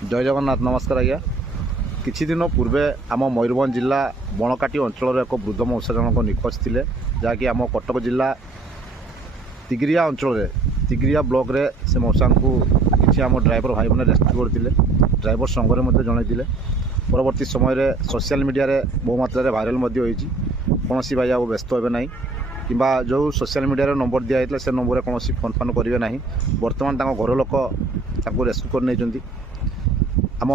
जय जगन्नाथ नमस्कार आज्ञा किछि दिन पूर्वे आम मयूरभंज जिला बनकाटी अंचल एक वृद्ध मौसा जनक निखोज थे जहाँकि आम कटक जिला तिगिरिया अंचल तिगिरिया ब्लॉक रे से मौसा को किसी आम ड्राइवर भाई मैंने रेस्क्यू करते ड्राइवर संघरे जनईले परवर्ती समय सोशल मीडिया रे बहु मात्रा भाइराल कौन भाई आ व्यस्त हे ना कि जो सोशल मीडिया नंबर दिखाई से नंबर कौन फोन फान करेंगे ना बर्तमान घर लोक रेस्क्यू कर नहीं आम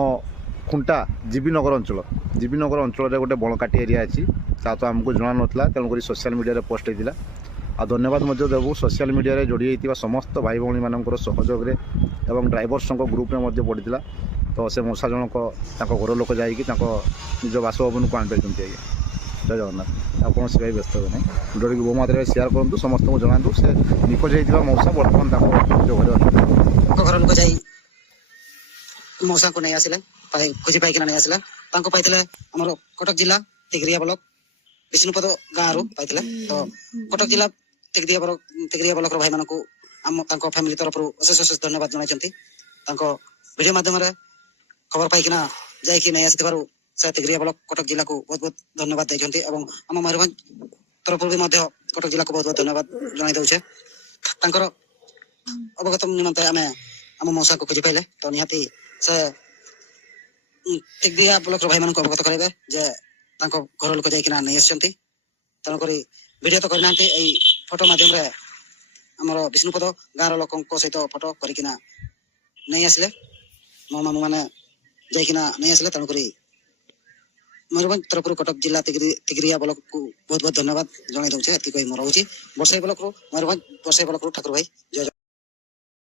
खुंटा जीबीनगर अंचल गोटे बणकाटी एरिया अच्छी ता तो आमको जना नाला तेणुक सोशल मीडिया पोस्ट होता आ धन्यवाद देवु सोशल मीडिया जोड़ी होता समस्त भाई भौणी मान सहयोग एवं ड्राइवर्स ग्रुप में पड़ा तो से मौसा जनक घर लोक जा निज बासभवन को आनी आज्ञा जय जगन्नाथ आप कौन भाई व्यस्त हे ना भिडियो को बहु मात्रा शेयर करूँ समस्त को जनातु से निखोज होता मौसा बर्तमान घर अच्छे घर लोक जाई मौसा को नहीं आसिले खोजी पाइकिना नहीं आसिला पाइले आमर कटक जिला तिगरिया ब्लॉक विष्णुपद गाँव रू पाइले तो कटक जिला तिगरिया ब्लॉक भाई मान को फैमिली तरफ अशेष अशेष धन्यवाद जनाइछंती वीडियो माध्यम खबर पाइकिना जाइए नहीं आसी से तिगरिया ब्लॉक कटक जिला को बहुत बहुत धन्यवाद देइछंती एवं आम मयूरभंज तरफ भी कटक जिला को बहुत बहुत धन्यवाद जनाई दउछे अवगत निमंते आम आम मौसा को खोजी पाइले तो निहाती से तिगरिया ब्लॉक भाई मान को अवगत करेंगे जे घर लोक जाइकिना नहीं आसछंती तेणुक वीडियो तो करना फोटो माध्यम आमर विष्णुपद गाँव लोक सहित फोटो करकिना नहीं आसिले मो मामू मैंने जाइकिना नहीं आसिले तेणुक मयूरभंज तरफ कटक जिला तिगरिया ब्लॉक को बहुत बहुत धन्यवाद जनाई दउछे एति कहि मोर होची बरसाई ब्लॉक रो मयूरभंज बरसाई ब्लॉक रो ठाकुर भाई जय